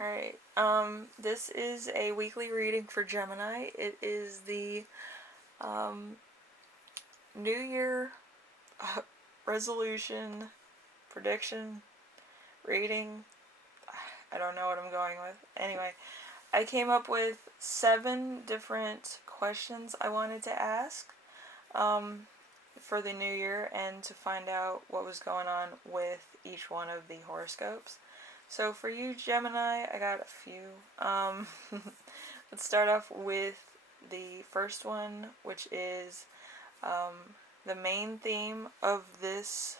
Alright, this is a weekly reading for Gemini. It is the, um, New Year resolution prediction reading. I don't know what I'm going with. Anyway, I came up with 7 different questions I wanted to ask, um, for the new year and to find out what was going on with each one of the horoscopes. So for you, Gemini, I got a few. Let's start off with the first one, which is, the main theme of this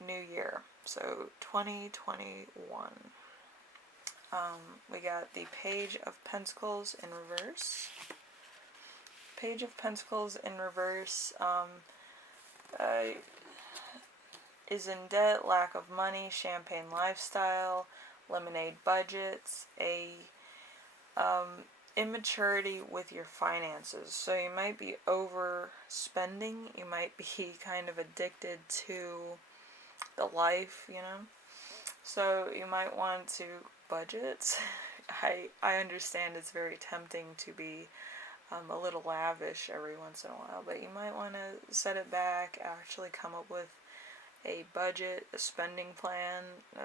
new year. So 2021. We got the Page of Pentacles in reverse. Page of Pentacles in reverse is in debt, lack of money, champagne lifestyle, lemonade budgets, a immaturity with your finances. So you might be overspending, you might be kind of addicted to the life, So you might want to budget. I understand it's very tempting to be a little lavish every once in a while, but you might want to set it back, actually come up with a budget, a spending plan,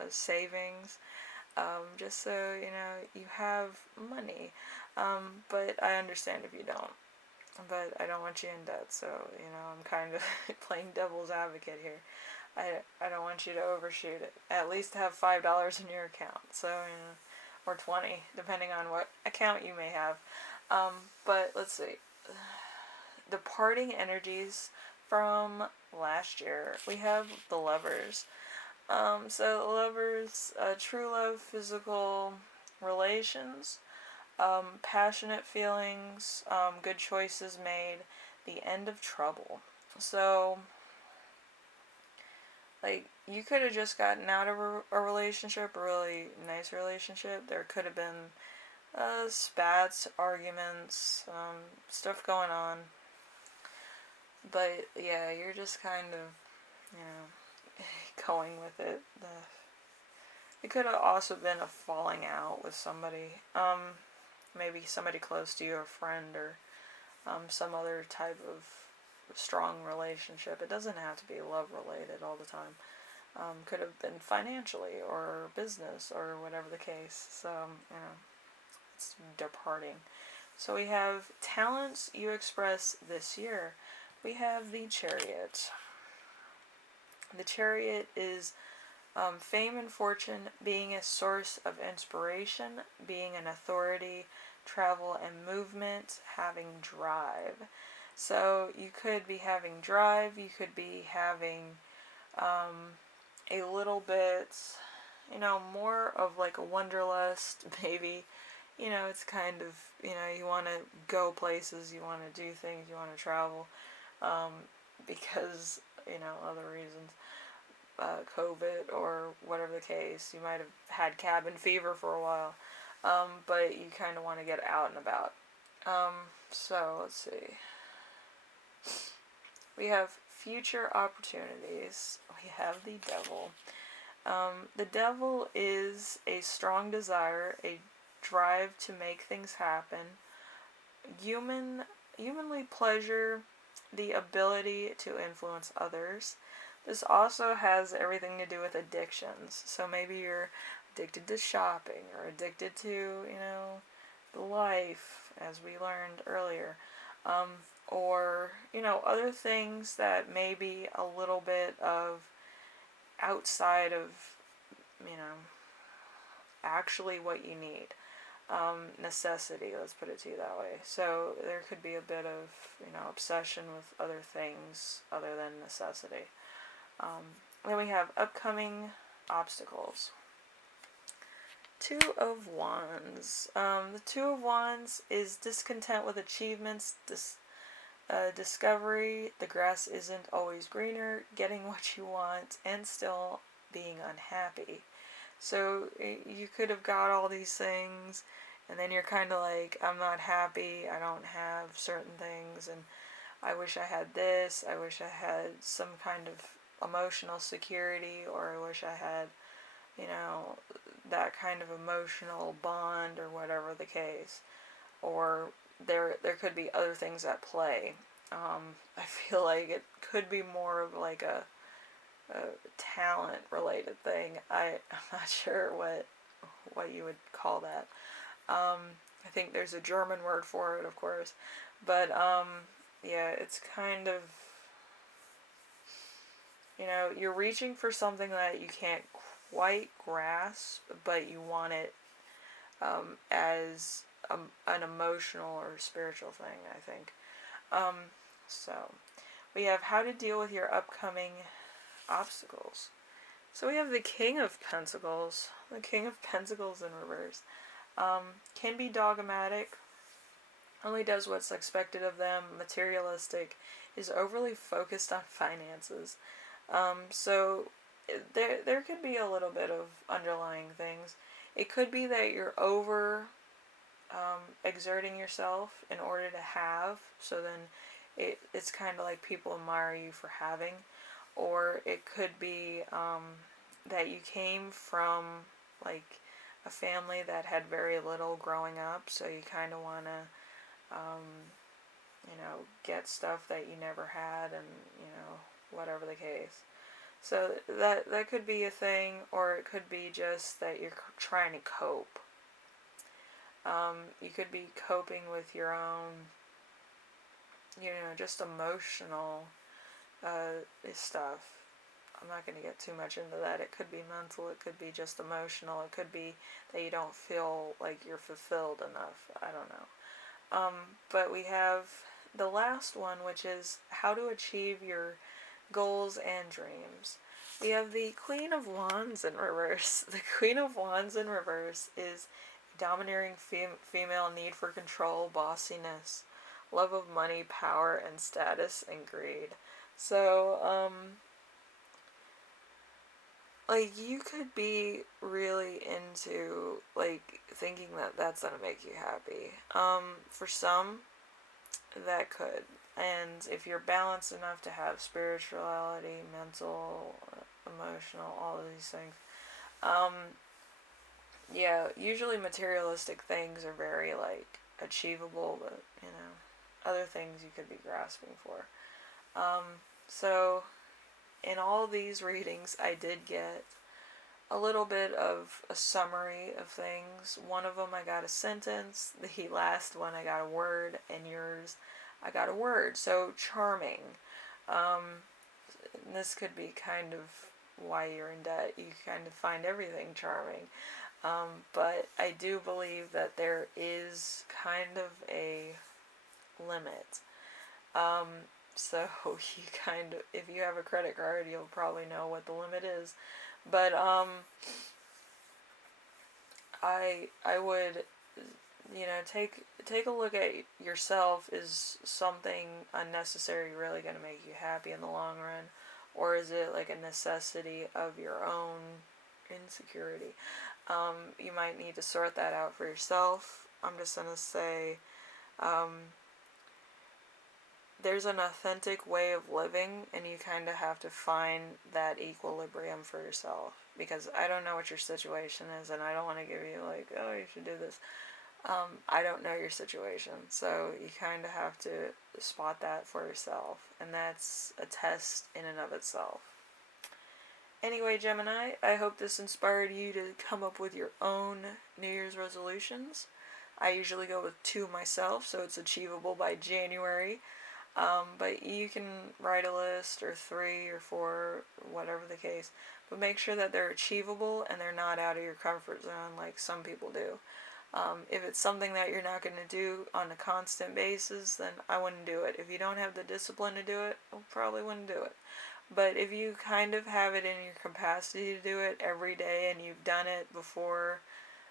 savings, just so you have money. But I understand if you don't. But I don't want you in debt, so I'm kind of playing devil's advocate here. I don't want you to overshoot it. At least have $5 in your account, so or 20, depending on what account you may have. But let's see. Departing energies from last year. We have the Lovers. So Lovers, true love, physical relations, passionate feelings, good choices made, the end of trouble. So, like, you could have just gotten out of a relationship, a really nice relationship. There could have been spats, arguments, stuff going on. But yeah, you're just kind of, going with it. It could have also been a falling out with somebody. Maybe somebody close to you, a friend, or some other type of strong relationship. It doesn't have to be love related all the time. Could have been financially or business or whatever the case. So, it's departing. So we have talents you express this year. We have the Chariot. The Chariot is fame and fortune, being a source of inspiration, being an authority, travel and movement, having drive. So you could be having drive, you could be having a little bit, more of like a wanderlust, maybe. It's kind of, you want to go places, you want to do things, you want to travel, because, other reasons. COVID or whatever the case. You might have had cabin fever for a while, but you kind of want to get out and about. So let's see. We have future opportunities. We have the Devil. The Devil is a strong desire, a drive to make things happen, humanly pleasure, the ability to influence others. This also has everything to do with addictions. So maybe you're addicted to shopping or addicted to, the life, as we learned earlier. Or, other things that may be a little bit of outside of, actually what you need. Necessity, let's put it to you that way. So there could be a bit of, obsession with other things other than necessity. Then we have upcoming obstacles. Two of Wands. The Two of Wands is discontent with achievements, discovery, the grass isn't always greener, getting what you want, and still being unhappy. So you could have got all these things, and then you're kind of like, I'm not happy, I don't have certain things, and I wish I had this, I wish I had some kind of emotional security, or I wish I had you know, that kind of emotional bond or whatever the case. Or there could be other things at play. I feel like it could be more of like a talent related thing. I'm not sure what you would call that. I think there's a German word for it, of course, but yeah, it's kind of, you're reaching for something that you can't quite grasp, but you want it as an emotional or spiritual thing, I think. Um, so, we have how to deal with your upcoming obstacles. So we have the King of Pentacles. The King of Pentacles in reverse. Can be dogmatic, only does what's expected of them, materialistic, is overly focused on finances. So there could be a little bit of underlying things. It could be that you're over exerting yourself in order to have, so then it's kind of like people admire you for having. Or it could be that you came from like a family that had very little growing up, so you kind of want to, get stuff that you never had, and whatever the case. So that could be a thing, or it could be just that you're trying to cope. You could be coping with your own, just emotional stuff. I'm not going to get too much into that. It could be mental, it could be just emotional, it could be that you don't feel like you're fulfilled enough. I don't know. But we have the last one, which is how to achieve your goals and dreams. We have the Queen of Wands in reverse. The Queen of Wands in reverse is domineering female need for control, bossiness, love of money, power, and status, and greed. So, like, you could be really into, like, thinking that that's gonna make you happy. For some, that could. And if you're balanced enough to have spirituality, mental, emotional, all of these things, yeah, usually materialistic things are very, like, achievable, but, other things you could be grasping for. So, in all these readings, I did get a little bit of a summary of things. One of them I got a sentence, the last one I got a word, and yours I got a word. So, charming. This could be kind of why you're in debt. You kind of find everything charming. But I do believe that there is kind of a limit. So you kind of, if you have a credit card, you'll probably know what the limit is. But I would, take a look at yourself. Is something unnecessary really going to make you happy in the long run, or is it like a necessity of your own insecurity? You might need to sort that out for yourself. I'm just gonna say, there's an authentic way of living, and you kind of have to find that equilibrium for yourself, because I don't know what your situation is, and I don't want to give you like, oh, you should do this. I don't know your situation, so you kind of have to spot that for yourself, and that's a test in and of itself. Anyway, Gemini, I hope this inspired you to come up with your own New Year's resolutions. I usually go with 2 myself, so it's achievable by January. But you can write a list, or 3 or 4, whatever the case. But make sure that they're achievable and they're not out of your comfort zone like some people do. If it's something that you're not going to do on a constant basis, then I wouldn't do it. If you don't have the discipline to do it, I probably wouldn't do it. But if you kind of have it in your capacity to do it every day and you've done it before,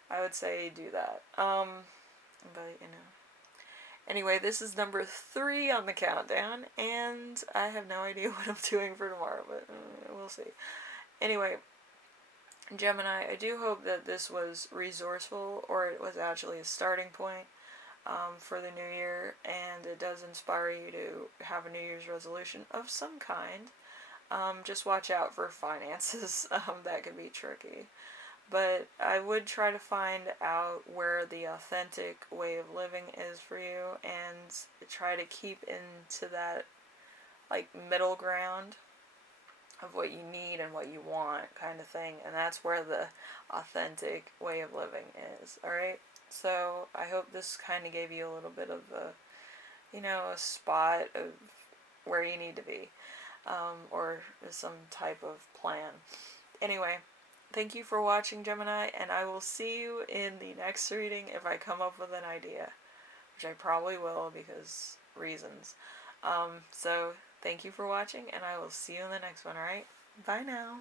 I would say do that. But, Anyway, this is number 3 on the countdown, and I have no idea what I'm doing for tomorrow, but we'll see. Anyway, Gemini, I do hope that this was resourceful, or it was actually a starting point for the new year, and it does inspire you to have a New Year's resolution of some kind. Just watch out for finances. That could be tricky. But I would try to find out where the authentic way of living is for you and try to keep into that like middle ground of what you need and what you want kind of thing. And that's where the authentic way of living is. Alright? So I hope this kind of gave you a little bit of a spot of where you need to be. Or some type of plan. Anyway, thank you for watching, Gemini, and I will see you in the next reading if I come up with an idea, which I probably will because reasons. So, thank you for watching, and I will see you in the next one, alright? Bye now.